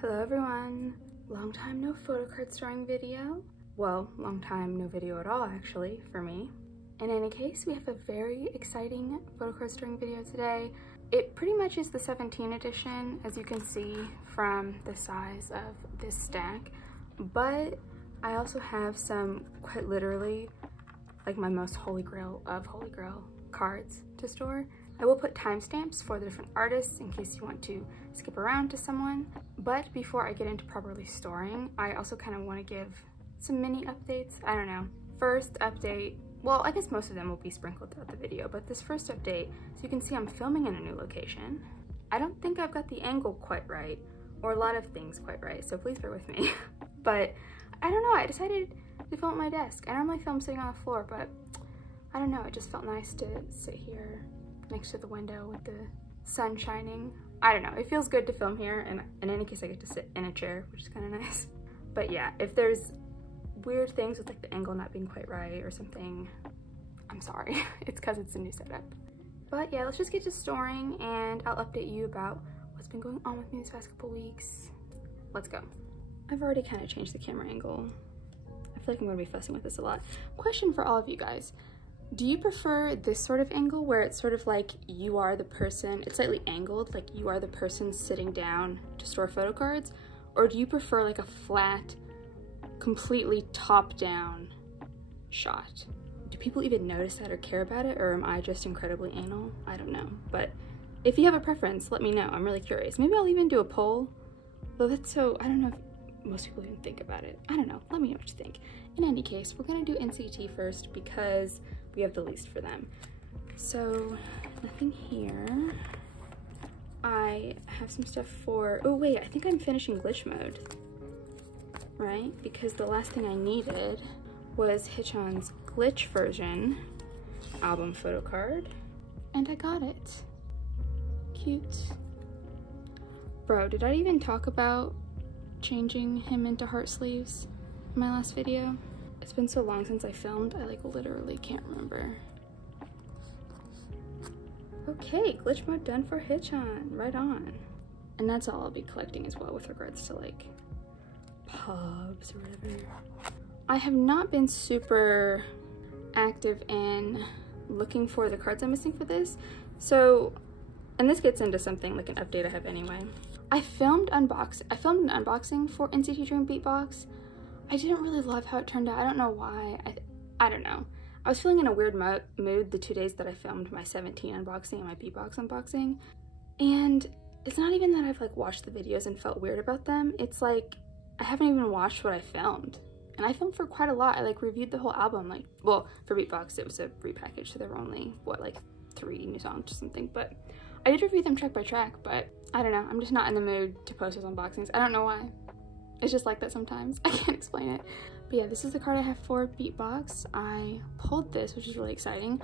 Hello everyone! Long time no photo card storing video. Well, long time no video at all actually, for me. In any case, we have a very exciting photo card storing video today. It pretty much is the 17 edition, as you can see from the size of this stack, but I also have some, quite literally, like my most holy grail of holy grail cards to store. I will put timestamps for the different artists in case you want to skip around to someone. But before I get into properly storing, I also kind of want to give some mini updates. I don't know. First update, well, I guess most of them will be sprinkled throughout the video, but this first update, so you can see I'm filming in a new location. I don't think I've got the angle quite right, or a lot of things quite right, so please bear with me. But I don't know, I decided to film at my desk. I normally film sitting on the floor, but I don't know, it just felt nice to sit here next to the window with the sun shining. I don't know, it feels good to film here, and in any case I get to sit in a chair, which is kind of nice. But yeah, if there's weird things with like the angle not being quite right or something, I'm sorry. It's because it's a new setup. But yeah, let's just get to storing and I'll update you about what's been going on with me these past couple weeks. Let's go. I've already kind of changed the camera angle. I feel like I'm gonna be fussing with this a lot. Question for all of you guys. Do you prefer this sort of angle where it's sort of like you are the person, it's slightly angled, like you are the person sitting down to store photo cards? Or do you prefer like a flat, completely top-down shot? Do people even notice that or care about it, or am I just incredibly anal? I don't know. But if you have a preference, let me know. I'm really curious. Maybe I'll even do a poll. Though that's so, I don't know if most people even think about it. I don't know. Let me know what you think. In any case, we're gonna do NCT first because we have the least for them. So nothing here. I have some stuff for, oh wait, I think I'm finishing glitch mode, right? Because the last thing I needed was Hichon's glitch version album photo card, and I got it. Cute. Bro, did I even talk about changing him into heart sleeves in my last video? It's been so long since I filmed, I like literally can't remember. Okay, glitch mode done for Hichon, right on. And that's all I'll be collecting as well with regards to like pubs or whatever. I have not been super active in looking for the cards I'm missing for this. So, and this gets into something like an update I have anyway. I filmed an unboxing for NCT Dream Beatbox. I didn't really love how it turned out. I don't know why. I don't know. I was feeling in a weird mood the 2 days that I filmed my 17 unboxing and my beatbox unboxing. And it's not even that I've like watched the videos and felt weird about them. It's like, I haven't even watched what I filmed. And I filmed for quite a lot. I like reviewed the whole album, like, well, for Beatbox it was a repackage, so there were only, what, like 3 new songs or something. But I did review them track by track, but I don't know. I'm just not in the mood to post those unboxings. I don't know why. It's just like that sometimes. I can't explain it. But yeah, this is the card I have for Beatbox. I pulled this, which is really exciting.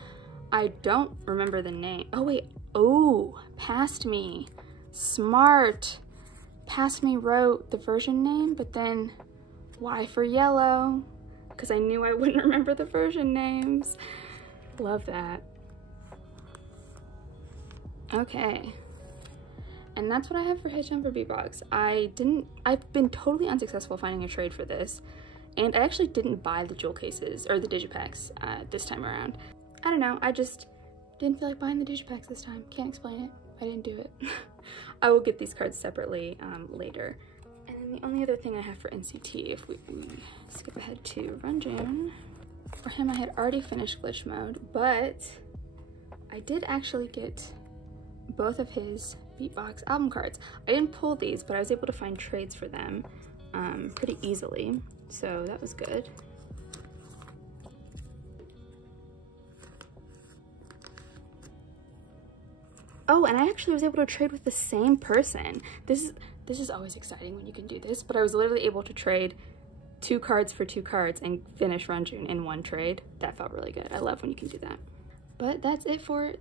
I don't remember the name. Oh wait, oh, Past Me. Smart. Past Me wrote the version name, but then Y for yellow, because I knew I wouldn't remember the version names. Love that. Okay. And that's what I have for Hichon for Beatbox. I've been totally unsuccessful finding a trade for this. And I actually didn't buy the jewel cases, or the digipacks, this time around. I don't know, I just didn't feel like buying the digipacks this time. Can't explain it, I didn't do it. I will get these cards separately later. And then the only other thing I have for NCT, if we skip ahead to Runjun. For him, I had already finished glitch mode, but I did actually get both of his Beatbox album cards. I didn't pull these, but I was able to find trades for them pretty easily, so that was good. Oh, and I actually was able to trade with the same person. This is always exciting when you can do this, but I was literally able to trade 2 cards for 2 cards and finish Runjun in 1 trade. That felt really good. I love when you can do that. But that's it for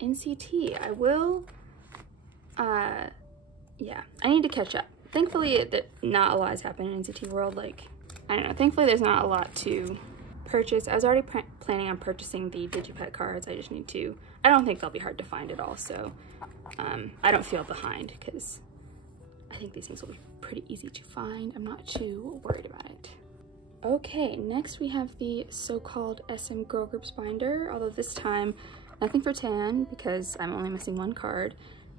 NCT. I will yeah, I need to catch up. Thankfully, not a lot has happened in NCT World. Like, I don't know, thankfully there's not a lot to purchase. I was already planning on purchasing the Digipack cards. I just need to, I don't think they'll be hard to find at all, so I don't feel behind because I think these things will be pretty easy to find. I'm not too worried about it. Okay, next we have the so-called SM Girl Groups binder, although this time nothing for tan because I'm only missing one card.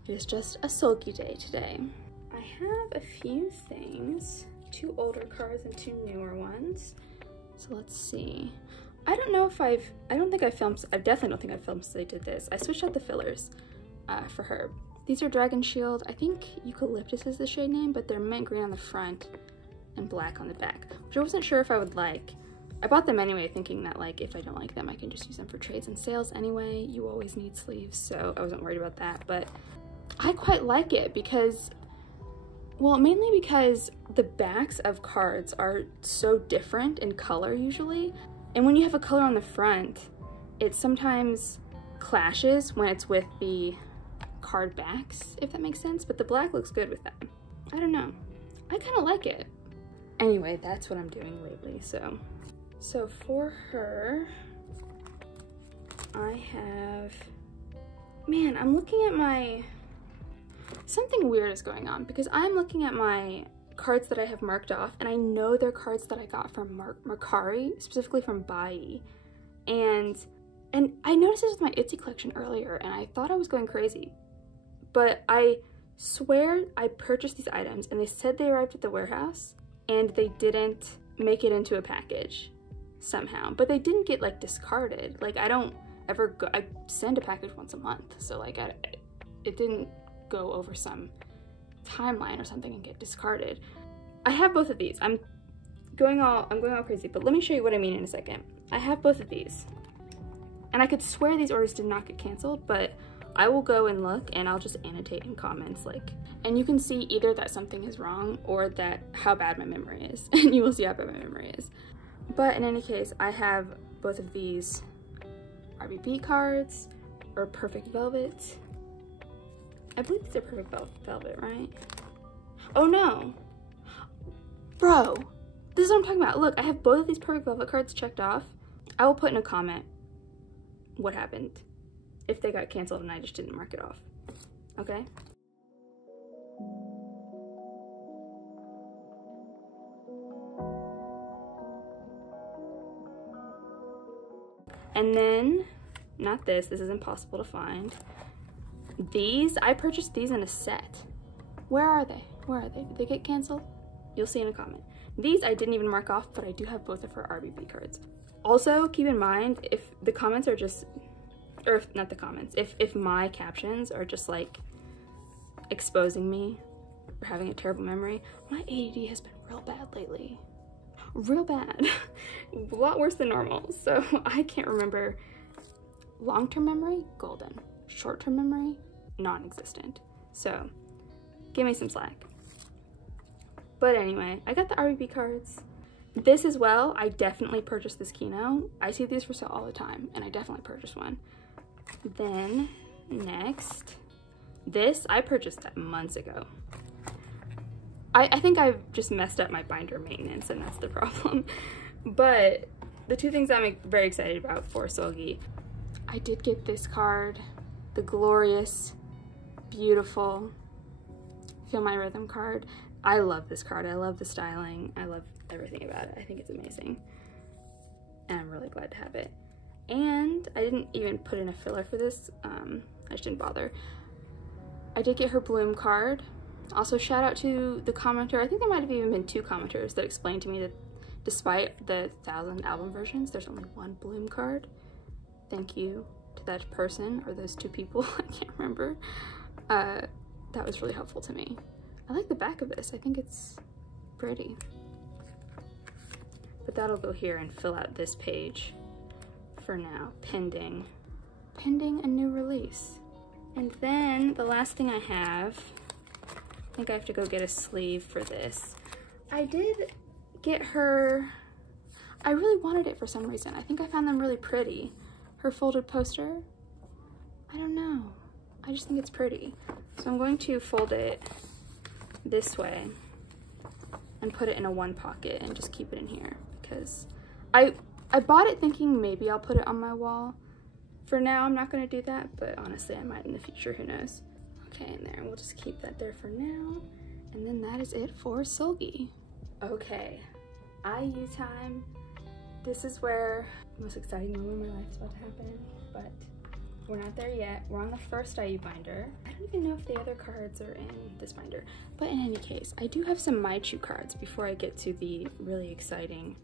It is just a sulky day today. I have a few things, 2 older cards and 2 newer ones. So let's see. I don't know if I definitely don't think I filmed since I did this. I switched out the fillers for her. These are Dragon Shield. I think Eucalyptus is the shade name, but they're mint green on the front and black on the back, which I wasn't sure if I would like. I bought them anyway, thinking that like if I don't like them, I can just use them for trades and sales anyway. You always need sleeves, so I wasn't worried about that. But I quite like it because, well, mainly because the backs of cards are so different in color usually. And when you have a color on the front, it sometimes clashes when it's with the card backs, if that makes sense. But the black looks good with that. I don't know. I kind of like it. Anyway, that's what I'm doing lately, So for her, I have, man, I'm looking at my, something weird is going on because I'm looking at my cards that I have marked off, and I know they're cards that I got from Mercari, specifically from Bai. And I noticed this with my Etsy collection earlier, and I thought I was going crazy. But I swear I purchased these items, and they said they arrived at the warehouse, and they didn't make it into a package somehow. But they didn't get like discarded. Like I don't ever go, I send a package once a month, so like it didn't go over some timeline or something and get discarded. I have both of these. I'm going all crazy, but let me show you what I mean in a second. I have both of these, and I could swear these orders did not get canceled, but I will go and look, and I'll just annotate in comments, like, and you can see either that something is wrong or that how bad my memory is, and you will see how bad my memory is. But in any case, I have both of these RBB cards, or Perfect Velvet. I believe these are Perfect Velvet, right? Oh no! Bro! This is what I'm talking about. Look, I have both of these Perfect Velvet cards checked off. I will put in a comment what happened if they got canceled and I just didn't mark it off. Okay? And then, not this is impossible to find. These, I purchased these in a set. Where are they? Where are they? Did they get canceled? You'll see in a comment. These I didn't even mark off, but I do have both of her RBB cards. Also, keep in mind, if the comments are just, or if, not the comments, if my captions are just like exposing me for having a terrible memory, my ADD has been real bad lately. Real bad. A lot worse than normal. So I can't remember. Long-term memory, golden. Short-term memory, non-existent. So give me some slack. But anyway, I got the RBB cards. This as well, I definitely purchased this Kino. I see these for sale all the time, and I definitely purchased one. Then next, this I purchased that months ago. I think I've just messed up my binder maintenance, and that's the problem. But the two things I'm very excited about for Seulgi, I did get this card, the glorious, beautiful Feel My Rhythm card. I love this card. I love the styling. I love everything about it. I think it's amazing. And I'm really glad to have it. And I didn't even put in a filler for this. I just didn't bother. I did get her Bloom card. Also, shout out to the commenter. I think there might have even been 2 commenters that explained to me that despite the 1,000 album versions, there's only 1 Bloom card. Thank you to that person, or those 2 people, I can't remember. That was really helpful to me. I like the back of this. I think it's pretty. But that'll go here and fill out this page for now, pending a new release. And then the last thing I have, I think I have to go get a sleeve for this. I did get her, I really wanted it for some reason. I think I found them really pretty. Her folded poster, I don't know. I just think it's pretty. So I'm going to fold it this way and put it in a 1 pocket and just keep it in here because I bought it thinking maybe I'll put it on my wall. For now, I'm not gonna do that, but honestly, I might in the future, who knows. Okay, in there, we'll just keep that there for now. And then that is it for Seulgi. Okay, IU time. This is where the most exciting moment in my life is about to happen, but we're not there yet. We're on the first IU binder. I don't even know if the other cards are in this binder, but in any case, I do have some Maichu cards before I get to the really exciting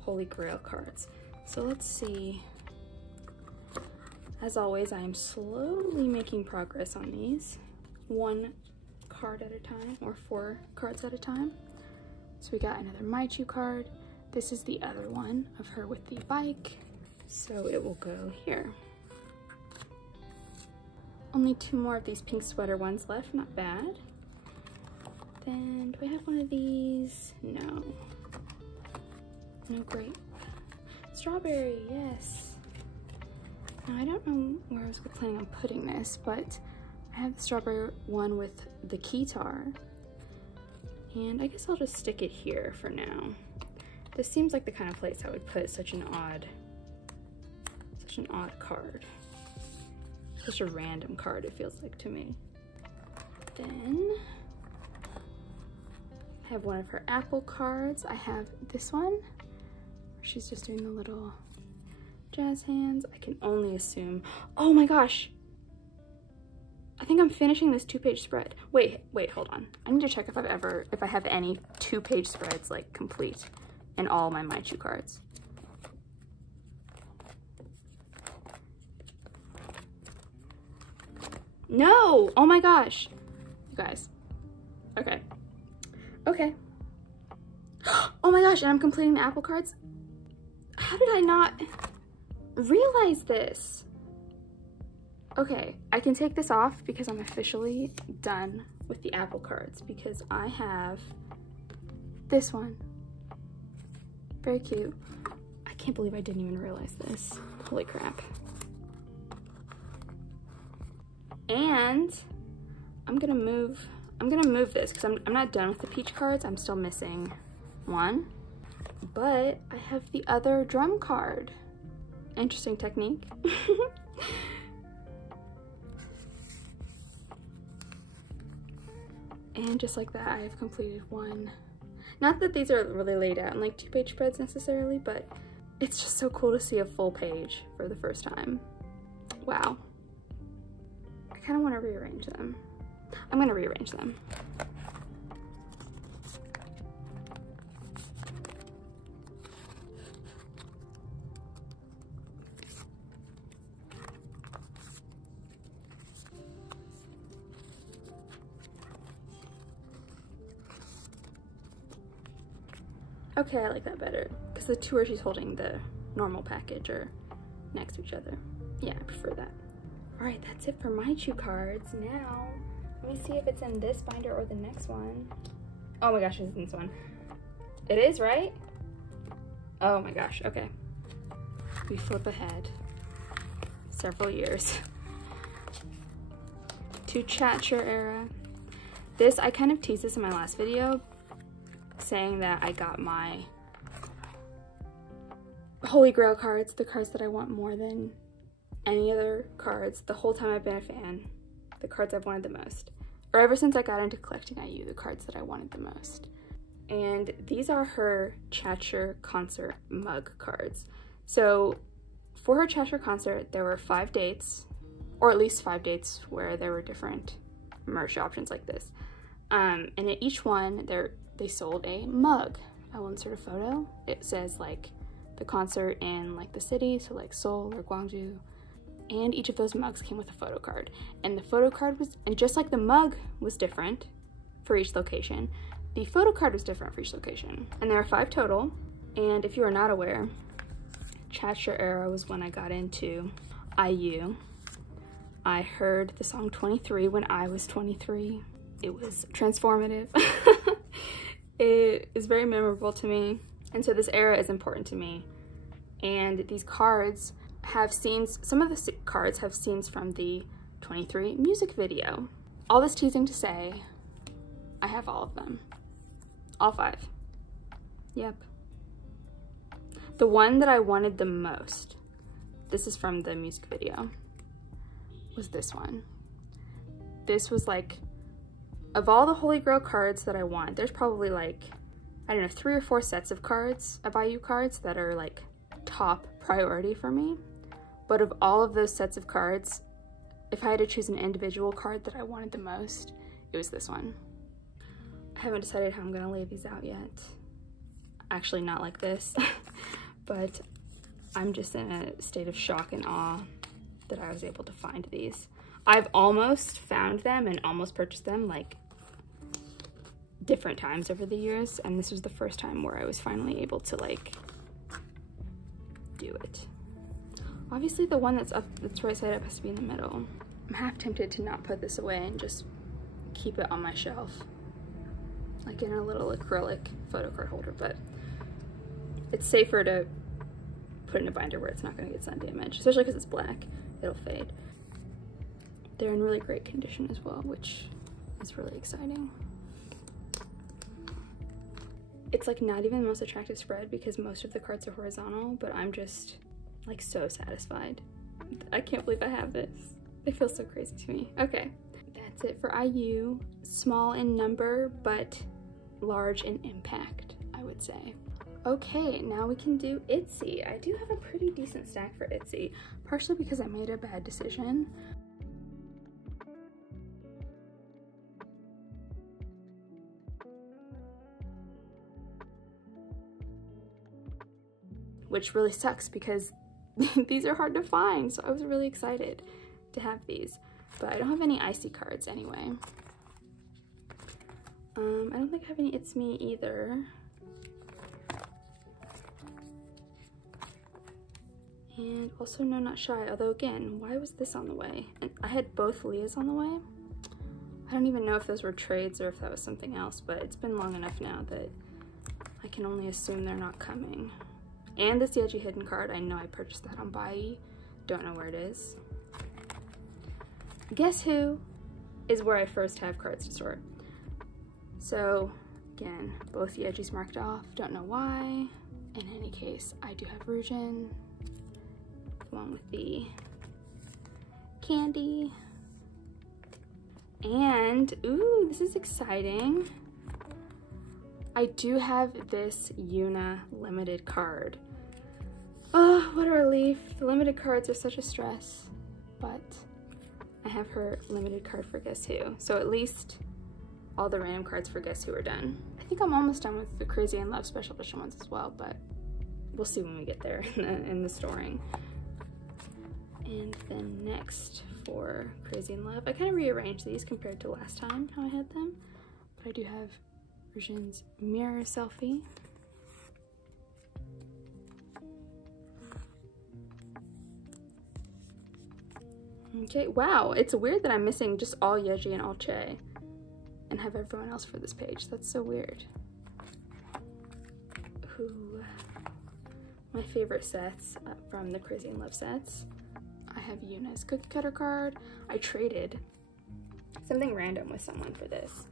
Holy Grail cards. So let's see. As always, I am slowly making progress on these. 1 card at a time, or 4 cards at a time. So we got another Maichu card. This is the other one of her with the bike. So it will go here. Only 2 more of these pink sweater ones left, not bad. Then, do we have one of these? No. No grape. Strawberry, yes. Now, I don't know where I was planning on putting this, but I have the strawberry one with the keytar. And I guess I'll just stick it here for now. This seems like the kind of place I would put such an odd card. Such a random card, it feels like to me. Then I have one of her Apple cards. I have this one. She's just doing the little jazz hands. I can only assume. Oh my gosh! I think I'm finishing this 2-page spread. Wait, hold on. I need to check if I have any 2-page spreads like complete in all my Maichu cards. No! Oh my gosh! You guys. Okay. Okay. Oh my gosh, and I'm completing the Apple cards? How did I not realize this? Okay, I can take this off because I'm officially done with the Apple cards because I have this one. Very cute. I can't believe I didn't even realize this. Holy crap. And I'm gonna move this because I'm not done with the peach cards. I'm still missing one, but I have the other drum card. Interesting technique. And just like that, I have completed one. Not that these are really laid out in like 2-page spreads necessarily, but it's just so cool to see a full page for the first time. Wow. I kind of want to rearrange them. I'm going to rearrange them. Okay, I like that better because the 2 where she's holding the normal package are next to each other. Yeah, I prefer that. All right, that's it for Maichu cards. Now, let me see if it's in this binder or the next one. Oh my gosh, it's in this one. It is, right? Oh my gosh, okay. We flip ahead several years to Chatcher era. This, I kind of teased this in my last video, saying that I got my Holy Grail cards, the cards that I want more than any other cards the whole time I've been a fan, the cards I've wanted the most. Or ever since I got into collecting IU, the cards that I wanted the most. And these are her Chatcher concert mug cards. So for her Chatcher concert, there were 5 dates, or at least 5 dates where there were different merch options like this. And at each one, they sold a mug. I will insert a photo. It says like the concert in like the city, so like Seoul or Gwangju. And each of those mugs came with a photo card. And the photo card was, and just like the mug was different for each location, the photo card was different for each location. And there are 5 total. And if you are not aware, Chatcher era was when I got into IU. I heard the song 23 when I was 23. It was transformative. It is very memorable to me. And so this era is important to me. And these cards have scenes, some of the cards have scenes from the 23 music video. All this teasing to say, I have all of them. All 5. Yep. The one that I wanted the most, this is from the music video, was this one. This was like Of all the Holy Grail cards that I want, there's probably like, I don't know, 3 or 4 sets of cards, Bayou cards, that are like top priority for me. But of all of those sets of cards, if I had to choose an individual card that I wanted the most, it was this one. I haven't decided how I'm gonna lay these out yet. Actually, not like this, but I'm just in a state of shock and awe that I was able to find these. I've almost found them and almost purchased them like different times over the years, and this was the first time where I was finally able to like do it. Obviously the one that's right side up has to be in the middle. I'm half tempted to not put this away and just keep it on my shelf, like in a little acrylic photo card holder, but it's safer to put in a binder where it's not going to get sun damage, especially because it's black. It'll fade. They're in really great condition as well, which is really exciting. It's like not even the most attractive spread because most of the cards are horizontal, but I'm just like so satisfied. I can't believe I have this. It feels so crazy to me. Okay, that's it for IU. Small in number, but large in impact, I would say. Okay, now we can do Itsy. I do have a pretty decent stack for Itsy, partially because I made a bad decision. Which really sucks because these are hard to find, so I was really excited to have these. But I don't have any Icy cards anyway. I don't think I have any It's Me either. And also no, Not Shy, although again, why was this on the way? And I had both Leahs on the way. I don't even know if those were trades or if that was something else, but it's been long enough now that I can only assume they're not coming. And this Yeji Hidden card, I know I purchased that on Buyee. Don't know where it is. Guess Who is where I first have cards to sort. So again, both Yejis marked off, don't know why. In any case, I do have Rujin, along with the candy. And, ooh, this is exciting. I do have this Yuna limited card. Oh, what a relief. The limited cards are such a stress, but I have her limited card for Guess Who. So at least all the random cards for Guess Who are done. I think I'm almost done with the Crazy in Love special edition ones as well, but we'll see when we get there in the storing. And then next for Crazy in Love, I kind of rearranged these compared to last time how I had them, but I do have Rujin's Mirror Selfie. Okay, wow, it's weird that I'm missing just all Yeji and all Che and have everyone else for this page. That's so weird. Ooh, my favorite sets from the Crazy in Love sets. I have Yuna's cookie cutter card. I traded something random with someone for this.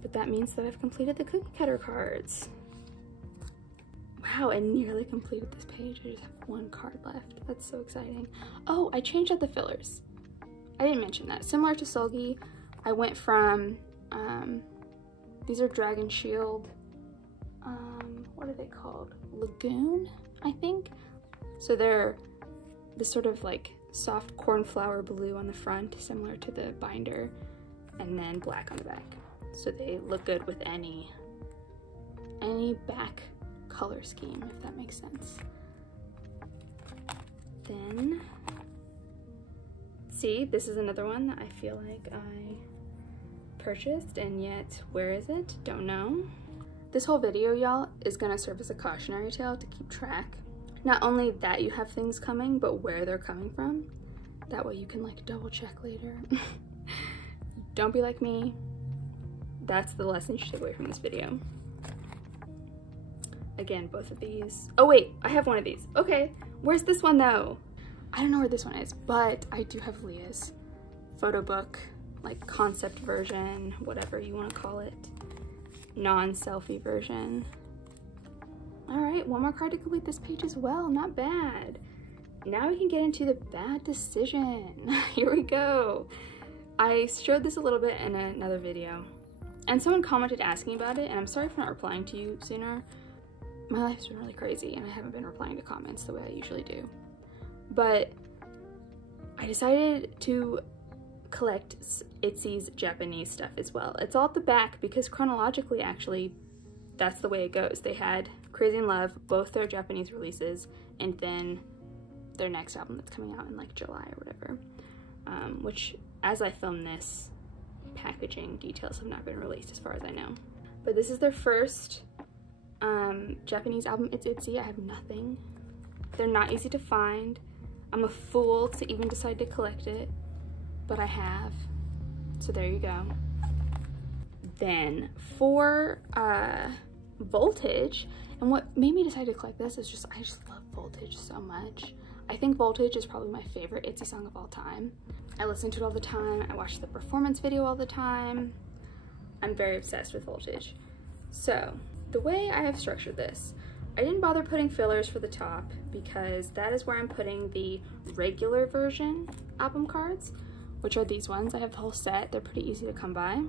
But that means that I've completed the cookie cutter cards. Wow, I nearly completed this page. I just have one card left. That's so exciting. Oh, I changed out the fillers. I didn't mention that. Similar to Sulgi, I went from, these are Dragon Shield, what are they called? Lagoon, I think? So they're this sort of like soft cornflower blue on the front, similar to the binder, and then black on the back. So they look good with any back color scheme, if that makes sense. Then, see, this is another one that I feel like I purchased, and yet, where is it? Don't know. This whole video, y'all, is gonna serve as a cautionary tale to keep track. Not only that you have things coming, but where they're coming from. That way you can like double check later. Don't be like me. That's the lesson you should take away from this video. Again, both of these. Oh wait, I have one of these. Okay, where's this one though? I don't know where this one is, but I do have Leah's photo book, like concept version, whatever you want to call it. Non-selfie version. All right, one more card to complete this page as well. Not bad. Now we can get into the bad decision. Here we go. I showed this a little bit in another video, and someone commented asking about it, and I'm sorry for not replying to you sooner. My life's been really crazy, and I haven't been replying to comments the way I usually do. But I decided to collect ITZY's Japanese stuff as well. It's all at the back because chronologically, actually, that's the way it goes. They had Crazy in Love, both their Japanese releases, and then their next album that's coming out in like July or whatever. Which, as I film this, packaging details have not been released as far as I know. But this is their first Japanese album. It's ITZY. I have nothing. They're not easy to find. I'm a fool to even decide to collect it, but I have. So there you go. Then for Voltage, and what made me decide to collect this is I just love Voltage so much. I think Voltage is probably my favorite ITZY song of all time. I listen to it all the time. I watch the performance video all the time. I'm very obsessed with Voltage. So the way I have structured this, I didn't bother putting fillers for the top because that is where I'm putting the regular version album cards, which are these ones. I have the whole set. They're pretty easy to come by.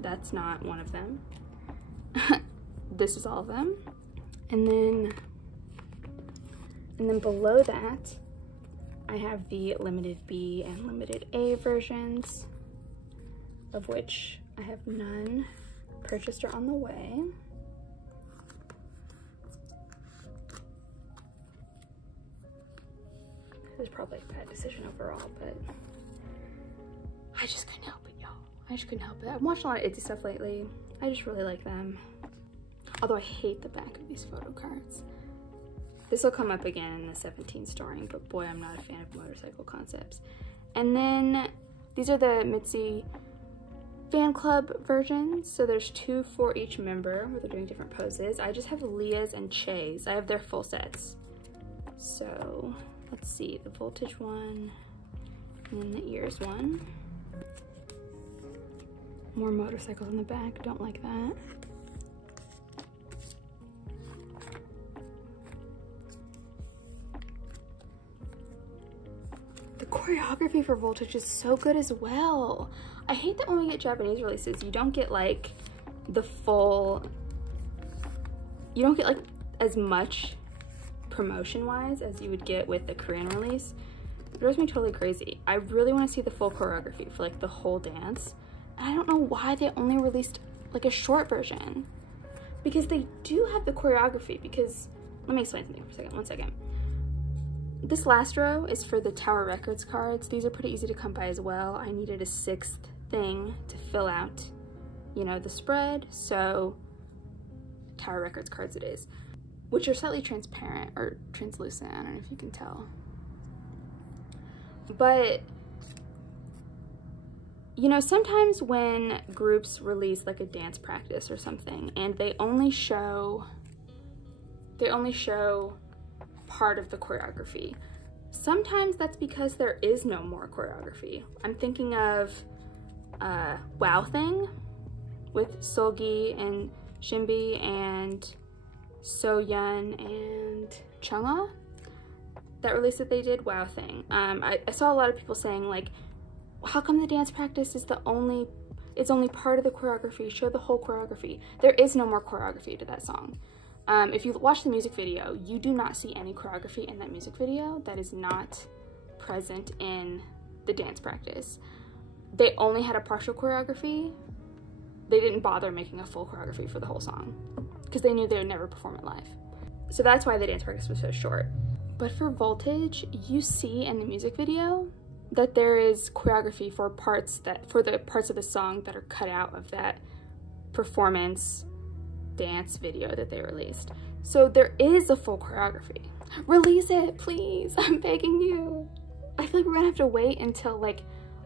That's not one of them. This is all of them. And then below that, I have the limited B and limited A versions, of which I have none purchased or on the way. This is probably a bad decision overall, but I just couldn't help it, y'all. I just couldn't help it. I've watched a lot of ITZY stuff lately. I just really like them. Although I hate the back of these photo cards. This will come up again in the 17 storing, but boy, I'm not a fan of motorcycle concepts. And then these are the Mitzi fan club versions. So there's 2 for each member where they're doing different poses. I just have Leah's and Che's. I have their full sets. So let's see, the Voltage one, and then the Ears one. More motorcycles in the back, don't like that. The choreography for Voltage is so good as well. I hate that when we get Japanese releases, you don't get like the full, you don't get like as much promotion-wise as you would get with the Korean release. It drives me totally crazy. I really want to see the full choreography for like the whole dance. And I don't know why they only released like a short version. Because they do have the choreography, because, let me explain something for a second, 1 second. This last row is for the Tower Records cards. These are pretty easy to come by as well. I needed a 6th thing to fill out, you know, the spread, so Tower Records cards it is. Which are slightly transparent, or translucent, I don't know if you can tell. But, you know, sometimes when groups release like a dance practice or something, and they only show part of the choreography. Sometimes that's because there is no more choreography. I'm thinking of Wow Thing with Seulgi and Shinbi and Soyeon and Chungha. That release that they did, Wow Thing. I saw a lot of people saying like, how come the dance practice is it's only part of the choreography? Show the whole choreography. There is no more choreography to that song. If you watch the music video, you do not see any choreography in that music video that is not present in the dance practice. They only had a partial choreography. They didn't bother making a full choreography for the whole song because they knew they would never perform it live. So that's why the dance practice was so short. But for Voltage, you see in the music video that there is choreography for the parts of the song that are cut out of that performance dance video that they released. So there is a full choreography. Release it, please. I'm begging you. I feel like we're gonna have to wait until like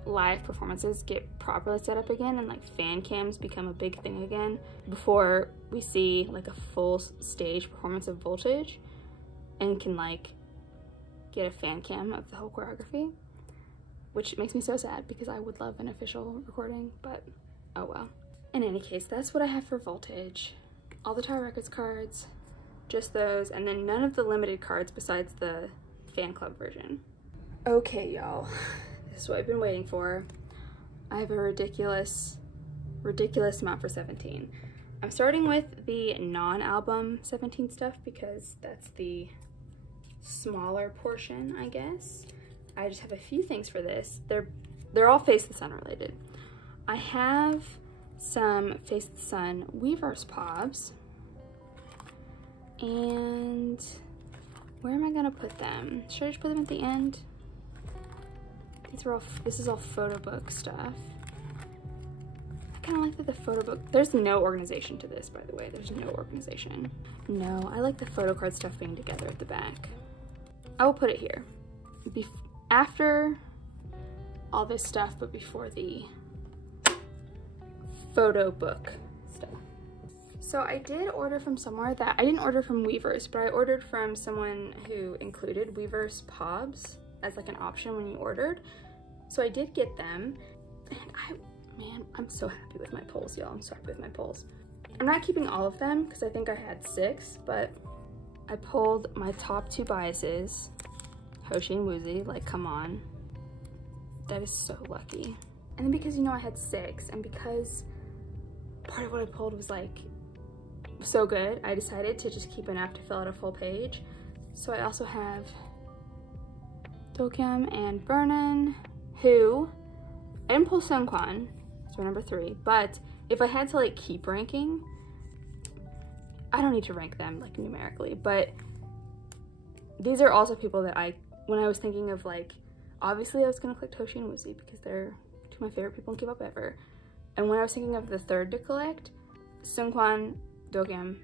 live performances get properly set up again and like fan cams become a big thing again before we see like a full stage performance of Voltage and can like get a fan cam of the whole choreography, which makes me so sad because I would love an official recording, but oh well. In any case, that's what I have for Voltage. All the Tower Records cards, just those, and then none of the limited cards besides the fan club version. Okay, y'all, this is what I've been waiting for. I have a ridiculous amount for 17. I'm starting with the non-album 17 stuff because that's the smaller portion, I guess. I just have a few things for this. They're all Face the Sun related. I have some Face the Sun Weverse Pobs. And where am I gonna put them? Should I just put them at the end? This is all photo book stuff. I kind of like that the photo book, there's no organization to this, by the way. There's no organization. No, I like the photo card stuff being together at the back. I will put it here. After all this stuff, but before the photo book stuff. So I did order from somewhere that, I didn't order from Weverse, but I ordered from someone who included Weverse Pobs as like an option when you ordered. So I did get them, and man, I'm so happy with my polls, y'all. I'm so happy with my polls. I'm not keeping all of them because I think I had 6, but I pulled my top 2 biases, Hoshi and Woozi, like come on. That is so lucky. And then because you know I had 6, and because part of what I pulled was like so good, I decided to just keep enough to fill out a full page. So I also have Dokyum and Vernon, who I didn't pull Seungkwan, so number 3, but if I had to like keep ranking, I don't need to rank them like numerically, but these are also people that when I was thinking of like, obviously I was gonna collect Hoshi and Woozi because they're 2 of my favorite people in K-pop ever. And when I was thinking of the 3rd to collect, Seungkwan, Dokyum,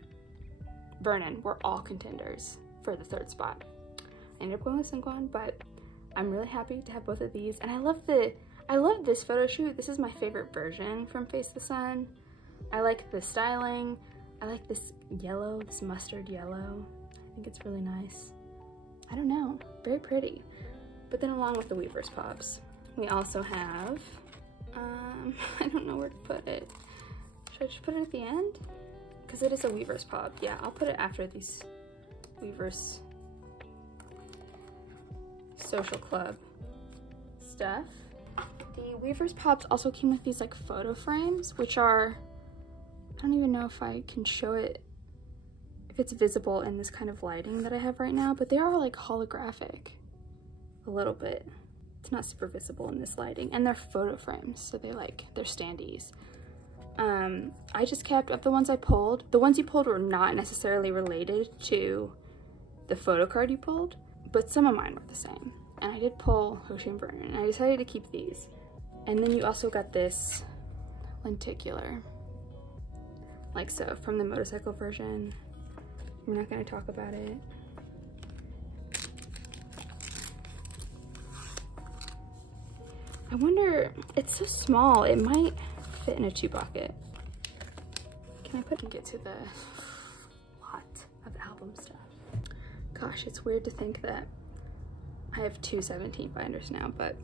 Vernon were all contenders for the 3rd spot. I ended up going with Seungkwan, but I'm really happy to have both of these. And I love this photo shoot. This is my favorite version from Face the Sun. I like the styling. I like this yellow, this mustard yellow. I think it's really nice. I don't know, very pretty. But then along with the Weverse Pobs, we also have, I don't know where to put it. Should I just put it at the end? Because it is a Weverse Pob. Yeah, I'll put it after these Weverse Social Club stuff. The Weverse Pobs also came with these like photo frames, which are, I don't even know if I can show it, if it's visible in this kind of lighting that I have right now, but they are like holographic a little bit. It's not super visible in this lighting, and they're photo frames, so they're standees. I just kept up the ones I pulled. The ones you pulled were not necessarily related to the photo card you pulled, but some of mine were the same. And I did pull Hoshi and Vernon, and I decided to keep these. And then you also got this lenticular, like so, from the motorcycle version. We're not gonna talk about it. I wonder, it's so small, it might fit in a 2 pocket. Can I get to the lot of album stuff? Gosh, it's weird to think that I have 2 17 binders now, but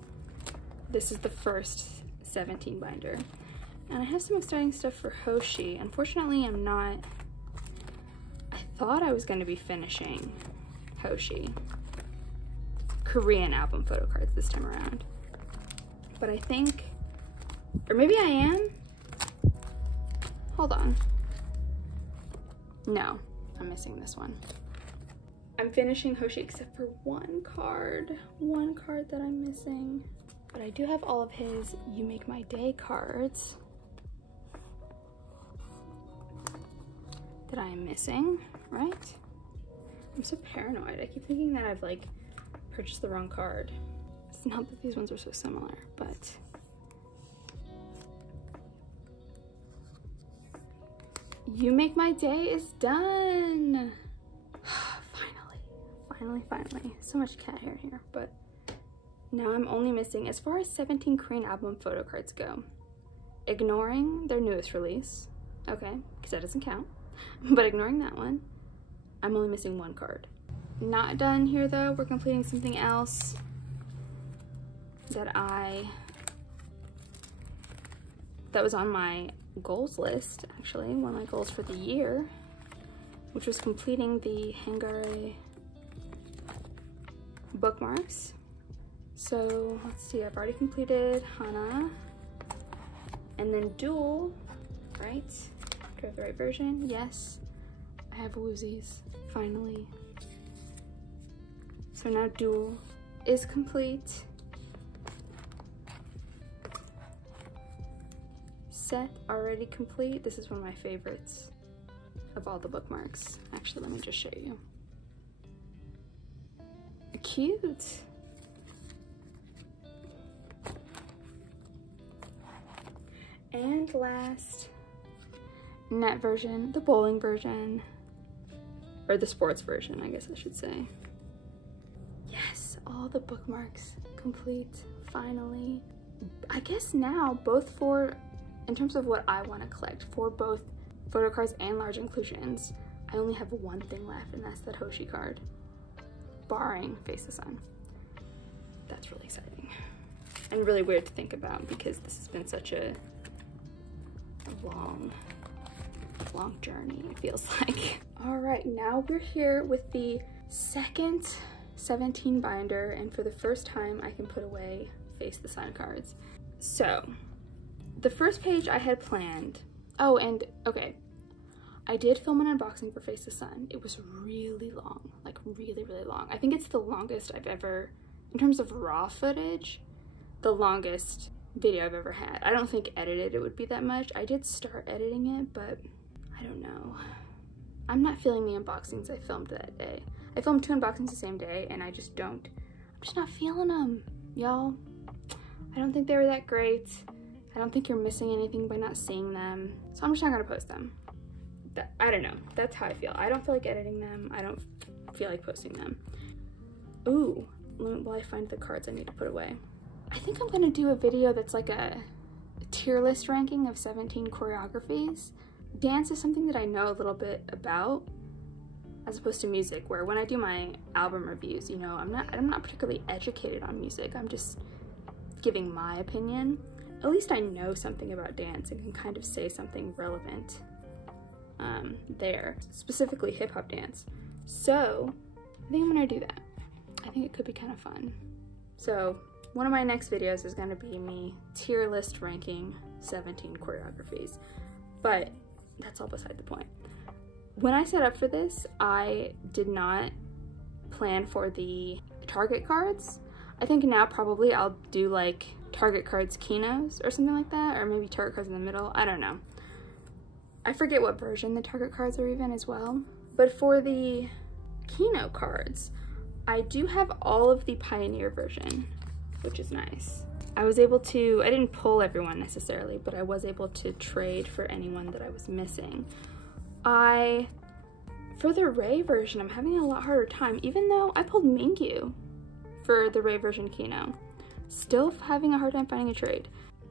this is the first 17 binder. And I have some exciting stuff for Hoshi. Unfortunately, I'm not, I thought I was gonna be finishing Hoshi Korean album photo cards this time around. But I think, or maybe I am. Hold on. No, I'm missing this one. I'm finishing Hoshi except for one card that I'm missing. But I do have all of his You Make My Day cards that I am missing, right? I'm so paranoid. I keep thinking that I've like purchased the wrong card. It's not that these ones are so similar, but You Make My Day is done. Finally. So much cat hair in here, but now I'm only missing, as far as 17 Korean album photo cards go, ignoring their newest release, okay, because that doesn't count, but ignoring that one, I'm only missing 1 card. Not done here though, we're completing something else that was on my goals list, actually, one of my goals for the year, which was completing the Hangare bookmarks. So let's see, I've already completed Hana, And then dual, right? Do I have the right version? Yes. I have Woozies, finally. So now dual is complete. Set already complete. This is one of my favorites of all the bookmarks. Actually, let me just show you. Cute. And last, net version, the bowling version, or the sports version, I guess I should say. Yes, all the bookmarks complete, finally. I guess now, both for, in terms of what I want to collect, for both photo cards and large inclusions, I only have one thing left, and that's that Hoshi card, barring Face the Sun. That's really exciting. And really weird to think about because this has been such a long journey, it feels like. All right, now we're here with the second 17 binder, and for the first time I can put away Face the Sun cards. So the first page I had planned, oh, and okay, I did film an unboxing for Face the Sun. It was really long, like really long. I think it's the longest I've ever, in terms of raw footage, the longest video I've ever had. I don't think edited it would be that much. I did start editing it, but I don't know. I'm not feeling the unboxings I filmed that day. I filmed 2 unboxings the same day, and I'm just not feeling them, y'all. I don't think they were that great. I don't think you're missing anything by not seeing them, so I'm just not gonna post them. I don't know, that's how I feel. I don't feel like editing them. I don't feel like posting them. Ooh, while I find the cards I need to put away. I think I'm gonna do a video that's like a tier list ranking of 17 choreographies. Dance is something that I know a little bit about, as opposed to music, where when I do my album reviews, you know, I'm not particularly educated on music. I'm just giving my opinion. At least I know something about dance and can kind of say something relevant there, specifically hip hop dance. So I think I'm gonna do that. I think it could be kind of fun. So one of my next videos is gonna be me tier list ranking 17 choreographies, but that's all beside the point. When I set up for this, I did not plan for the target cards. I think now probably I'll do like target cards Kinos or something like that, or maybe target cards in the middle, I don't know. I forget what version the target cards are even as well. But for the Kino cards, I do have all of the Pioneer version, which is nice. I was able to, I didn't pull everyone necessarily, but I was able to trade for anyone that I was missing. For the Ray version, I'm having a lot harder time, even though I pulled Mingyu for the Ray version Kino. Still having a hard time finding a trade,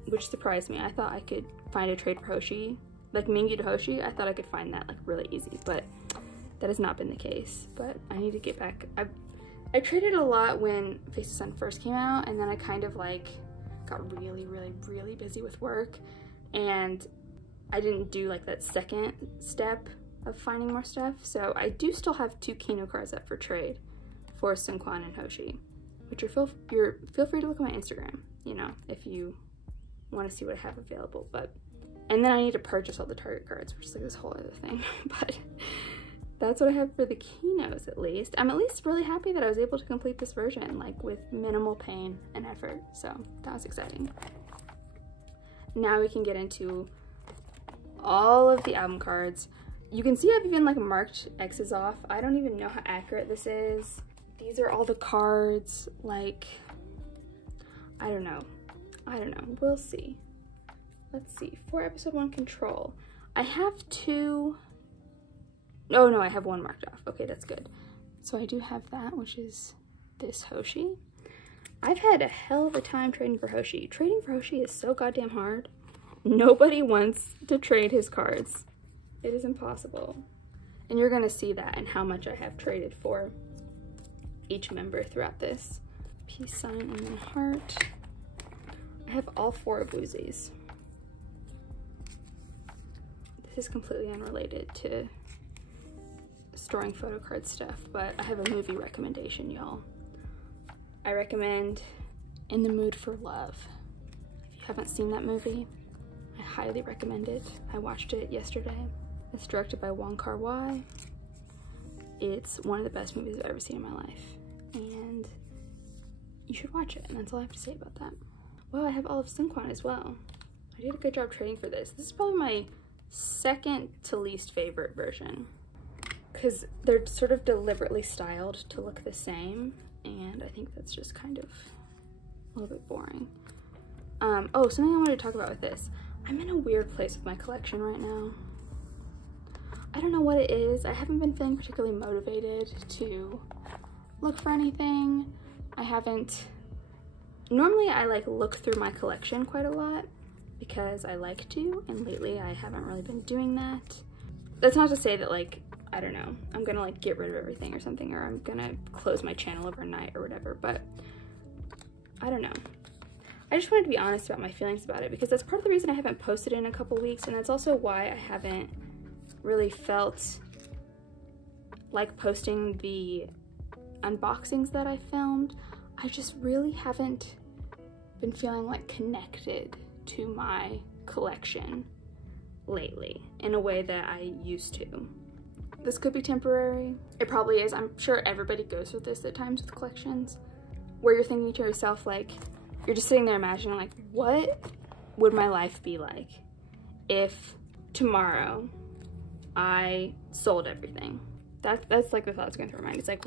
which surprised me. I thought I could find a trade for Hoshi, like Mingyu to Hoshi. I thought I could find that like really easy, but that has not been the case. But I need to get back. I traded a lot when Face the Sun first came out, and then I kind of like got really busy with work, and I didn't do like that second step of finding more stuff. So I do still have 2 Kino cards up for trade for Seungkwan and Hoshi, which feel free to look at my Instagram, you know, if you want to see what I have available. But and then I need to purchase all the target cards, which is like this whole other thing. But that's what I have for the Kinos, at least. I'm at least really happy that I was able to complete this version, like with minimal pain and effort. So that was exciting. Now we can get into all of the album cards. You can see I've even like marked X's off. I don't even know how accurate this is. These are all the cards, like, I don't know. We'll see. Let's see, for episode 1 Control, I have 2, oh no, I have 1 marked off. Okay, that's good. So I do have that, which is this Hoshi. I've had a hell of a time trading for Hoshi. Trading for Hoshi is so goddamn hard. Nobody wants to trade his cards. It is impossible. And you're gonna see that and how much I have traded for each member throughout this. Peace sign and then heart. I have all 4 of Woozies. This is completely unrelated to storing photo card stuff, but I have a movie recommendation, y'all. I recommend In the Mood for Love. If you haven't seen that movie, I highly recommend it. I watched it yesterday. It's directed by Wong Kar-wai. It's one of the best movies I've ever seen in my life, and you should watch it, and that's all I have to say about that. Well, I have all of Seungkwan as well. I did a good job trading for this. This is probably my second to least favorite version, because they're sort of deliberately styled to look the same, and I think that's just kind of a little bit boring. Oh, something I wanted to talk about with this. I'm in a weird place with my collection right now. I don't know what it is. I haven't been feeling particularly motivated to look for anything. I haven't. Normally I like look through my collection quite a lot because I like to, and lately I haven't really been doing that. That's not to say that, like, I don't know, I'm gonna like get rid of everything or something, or I'm gonna close my channel overnight or whatever, but I don't know. I just wanted to be honest about my feelings about it, because that's part of the reason I haven't posted in a couple weeks, and that's also why I haven't really felt like posting the unboxings that I filmed. I just really haven't been feeling like connected to my collection lately in a way that I used to. This could be temporary. It probably is. I'm sure everybody goes through this at times with collections, where you're thinking to yourself, like, you're just sitting there imagining, like, what would my life be like if tomorrow I sold everything? That's like the thoughts going through my mind. It's like,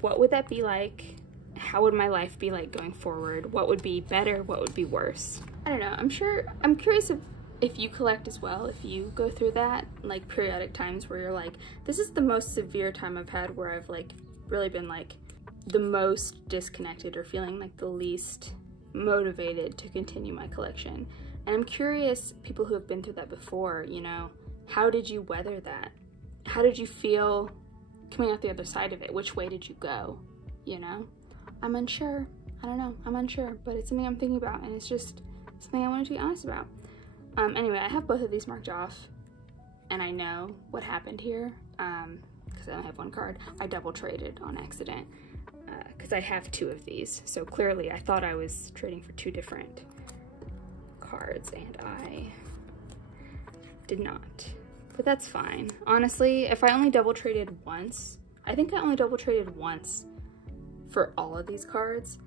what would that be like? How would my life be like going forward? What would be better? What would be worse? I don't know. I'm curious if you collect as well, if you go through that, like, periodic times where you're like, this is the most severe time I've had where I've like really been like the most disconnected or feeling like the least motivated to continue my collection. And I'm curious, people who have been through that before, you know, how did you weather that? How did you feel coming out the other side of it? Which way did you go? You know? I'm unsure. I don't know. I'm unsure, but it's something I'm thinking about, and it's just something I wanted to be honest about. Anyway, I have both of these marked off, and I know what happened here, because I only have one card. I double traded on accident, because I have two of these, so clearly I thought I was trading for two different cards, and I did not. But that's fine. Honestly, if I only double traded once, I think I only double traded once for all of these cards,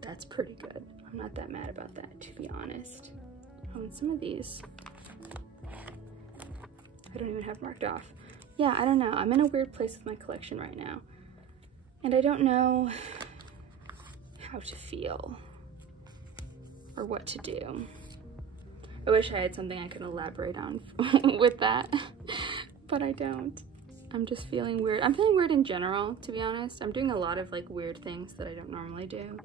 that's pretty good. I'm not that mad about that, to be honest. Some of these I don't even have marked off. Yeah, I don't know. I'm in a weird place with my collection right now, and I don't know how to feel or what to do. I wish I had something I could elaborate on with that, but I don't. I'm just feeling weird. I'm feeling weird in general, to be honest. I'm doing a lot of like weird things that I don't normally do.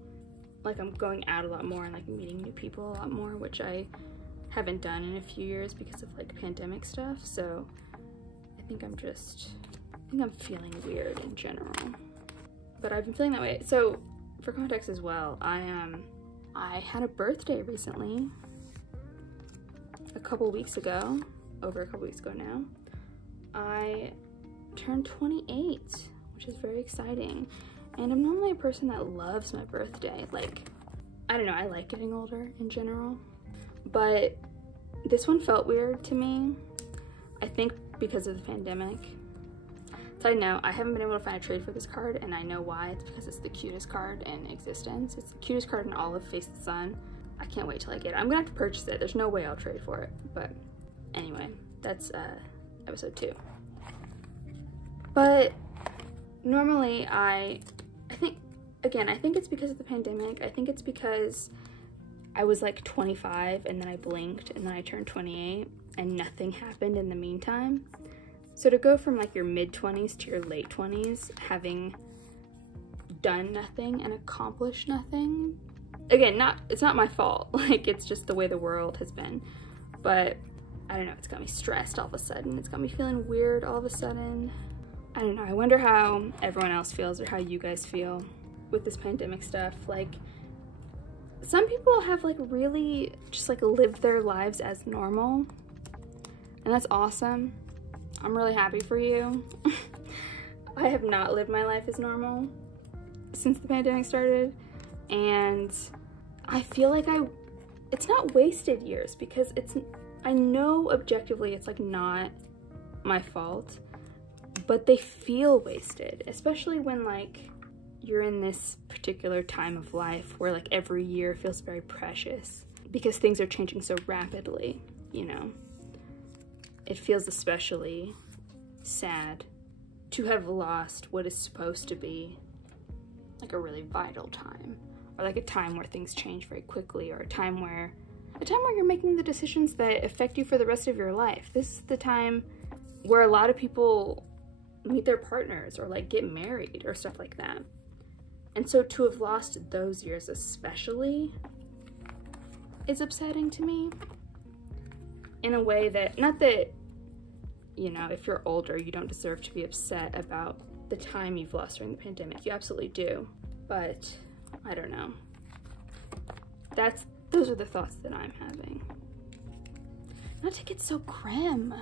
Like, I'm going out a lot more and like meeting new people a lot more, which I haven't done in a few years because of like pandemic stuff. So I think I'm feeling weird in general, but I've been feeling that way. So for context as well, I had a birthday recently, over a couple weeks ago now. I turned 28, which is very exciting. And I'm normally a person that loves my birthday. Like, I don't know, I like getting older in general, but this one felt weird to me. I think because of the pandemic. Side note, I haven't been able to find a trade for this card, and I know why. It's because it's the cutest card in existence. It's the cutest card in all of Face the Sun. I can't wait till I get it. I'm gonna have to purchase it. There's no way I'll trade for it. But anyway, that's episode 2. But normally I think it's because of the pandemic. I think it's because I was like 25 and then I blinked and then I turned 28 and nothing happened in the meantime. So to go from like your mid-20s to your late 20s having done nothing and accomplished nothing, again, it's not my fault. Like, it's just the way the world has been. But I don't know, it's got me stressed all of a sudden. It's got me feeling weird all of a sudden. I don't know, I wonder how everyone else feels or how you guys feel with this pandemic stuff. Like, some people have like really just like lived their lives as normal, and that's awesome. I'm really happy for you. I have not lived my life as normal since the pandemic started, and I feel like I it's not wasted years, because I know objectively it's like not my fault, but they feel wasted, especially when like you're in this particular time of life where like every year feels very precious because things are changing so rapidly, you know. It feels especially sad to have lost what is supposed to be like a really vital time, or like a time where things change very quickly, or a time where you're making the decisions that affect you for the rest of your life. This is the time where a lot of people meet their partners or like get married or stuff like that. And so to have lost those years especially is upsetting to me, in a way that, not that, you know, if you're older, you don't deserve to be upset about the time you've lost during the pandemic. You absolutely do. But I don't know. Those are the thoughts that I'm having. Not to get so grim.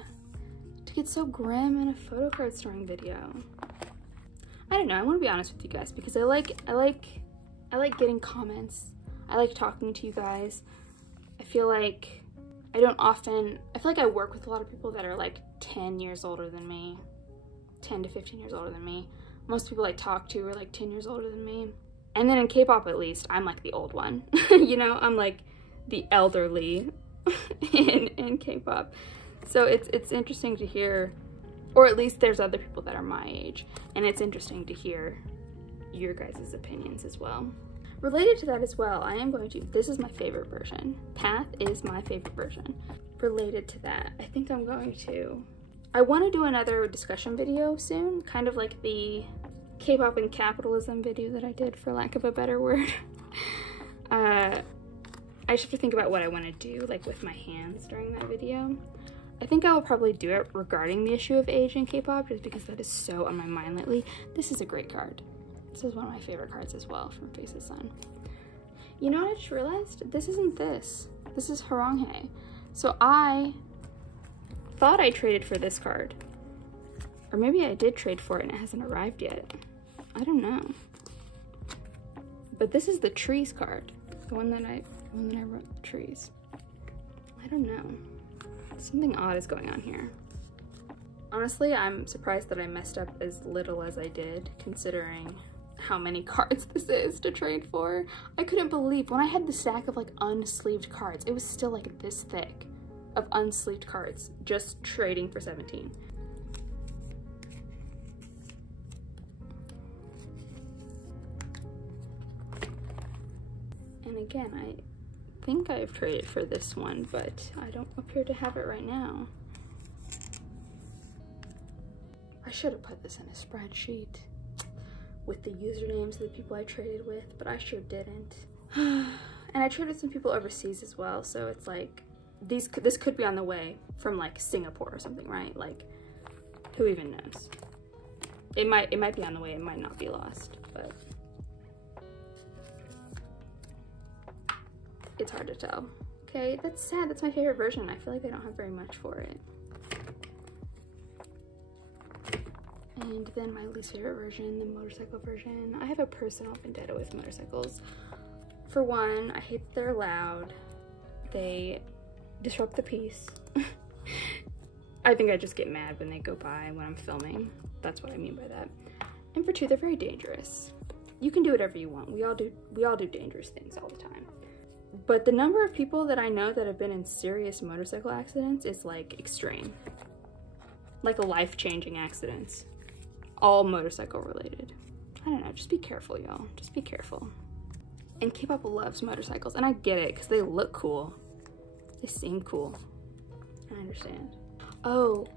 To get so grim in a photo card storing video. I don't know, I want to be honest with you guys, because I like getting comments. I like talking to you guys. I feel like I feel like I work with a lot of people that are like 10 years older than me, 10 to 15 years older than me. Most people I talk to are like 10 years older than me. And then in K-pop, at least, I'm like the old one. You know, I'm like the elderly in K-pop. So it's interesting to hear, or at least there's other people that are my age, and it's interesting to hear your guys' opinions as well. Related to that as well, this is my favorite version. Path is my favorite version. Related to that, I want to do another discussion video soon, kind of like the K-pop and capitalism video that I did, for lack of a better word. I just have to think about what I want to do, like with my hands during that video. I think I will probably do it regarding the issue of age in K-pop, just because that is so on my mind lately. This is a great card. This is one of my favorite cards as well, from Faces Sun. You know what I just realized? This isn't this. This is Haranghae. So I thought I traded for this card. Or maybe I did trade for it and it hasn't arrived yet. I don't know. But this is the trees card. The one that I wrote the trees. I don't know. Something odd is going on here. Honestly, I'm surprised that I messed up as little as I did, considering how many cards this is to trade for. I couldn't believe, when I had the stack of like unsleeved cards, it was still like this thick of unsleeved cards, just trading for 17. And again, I think I've traded for this one, but I don't appear to have it right now. I should have put this in a spreadsheet with the usernames of the people I traded with, but I sure didn't. And I traded some people overseas as well, so it's like, this could be on the way from like Singapore or something, right? Like, who even knows? It might be on the way, it might not be lost, but it's hard to tell. Okay, that's sad, that's my favorite version. I feel like I don't have very much for it. And then my least favorite version, the motorcycle version. I have a personal vendetta with motorcycles. For one, I hate that they're loud. They disrupt the peace. I think I just get mad when they go by when I'm filming. That's what I mean by that. And for two, they're very dangerous. You can do whatever you want. We all do dangerous things all the time. But the number of people that I know that have been in serious motorcycle accidents is like extreme. Like life-changing accidents. All motorcycle related. I don't know, just be careful, y'all. Just be careful. And K-pop loves motorcycles, and I get it, because they look cool. They seem cool. I understand. Oh,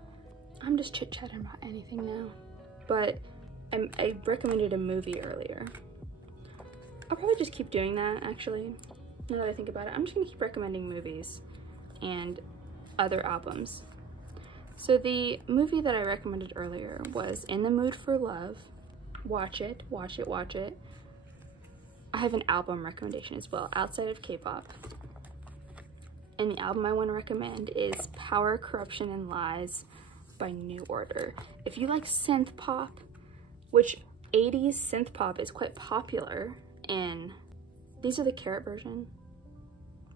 I'm just chit-chatting about anything now. But I recommended a movie earlier. I'll probably just keep doing that, actually. Now that I think about it, I'm just gonna keep recommending movies and other albums. So the movie that I recommended earlier was In the Mood for Love. Watch it, watch it, watch it. I have an album recommendation as well, outside of K-pop. And the album I want to recommend is Power, Corruption, and Lies by New Order. If you like synth pop, which 80s synth pop is quite popular in, these are the Carrot version,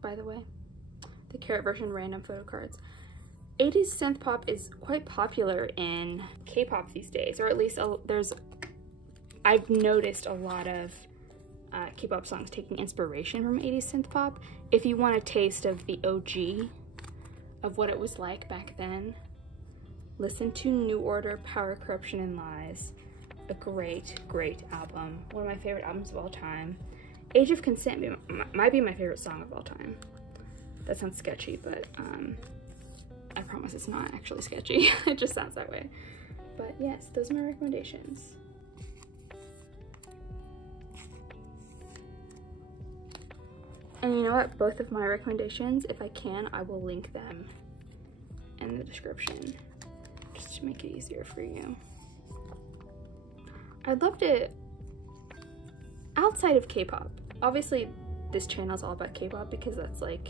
by the way. The Carrot Version random photo cards. 80s synth pop is quite popular in K-pop these days, or at least I've noticed a lot of K-pop songs taking inspiration from 80s synth pop. If you want a taste of the OG of what it was like back then, listen to New Order, Power, Corruption, and Lies. A great, great album. One of my favorite albums of all time. Age of Consent might be my favorite song of all time. That sounds sketchy, but I promise it's not actually sketchy. It just sounds that way. But yes, those are my recommendations. And you know what? Both of my recommendations, if I can, I will link them in the description just to make it easier for you. I'd love to, outside of K-pop, obviously this channel is all about K-pop because that's like,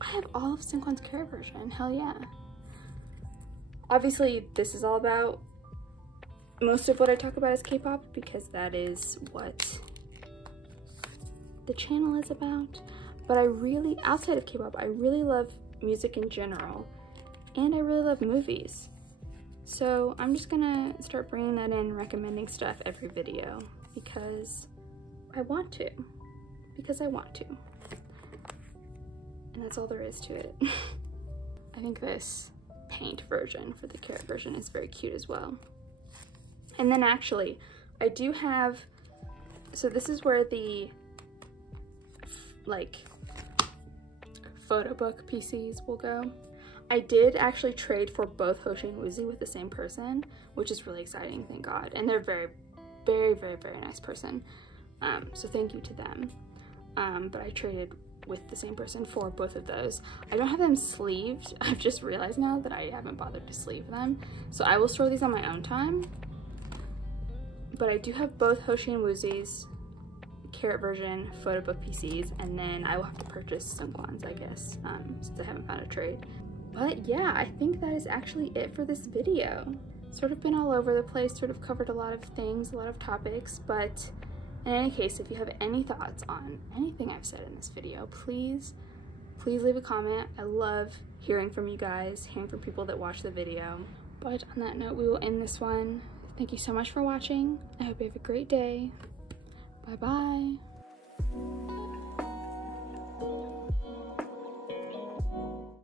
I have all of Seungkwan's Carrot Version, hell yeah. Obviously this is all about, most of what I talk about is K-pop because that is what the channel is about. But I really, outside of K-pop, I really love music in general, and I really love movies. So I'm just gonna start bringing that in, recommending stuff every video because I want to. Because I want to. And that's all there is to it. I think this paint version for the Carrot Version is very cute as well. And then actually, I do have, so this is where the like photo book PCs will go. I did actually trade for both Hoshi and Woozi with the same person, which is really exciting, thank God. And they're very, very, very, very nice person. So thank you to them. But I traded with the same person for both of those. I don't have them sleeved. I've just realized now that I haven't bothered to sleeve them. So I will store these on my own time. But I do have both Hoshi and Woozi's Carrot Version photo book PCs, and then I will have to purchase Seungkwan's, I guess, since I haven't found a trade. But yeah, I think that is actually it for this video. Sort of been all over the place, sort of covered a lot of things, a lot of topics, but in any case, if you have any thoughts on anything I've said in this video, please leave a comment. I love hearing from you guys, hearing from people that watch the video. But on that note, we will end this one. Thank you so much for watching. I hope you have a great day. Bye-bye.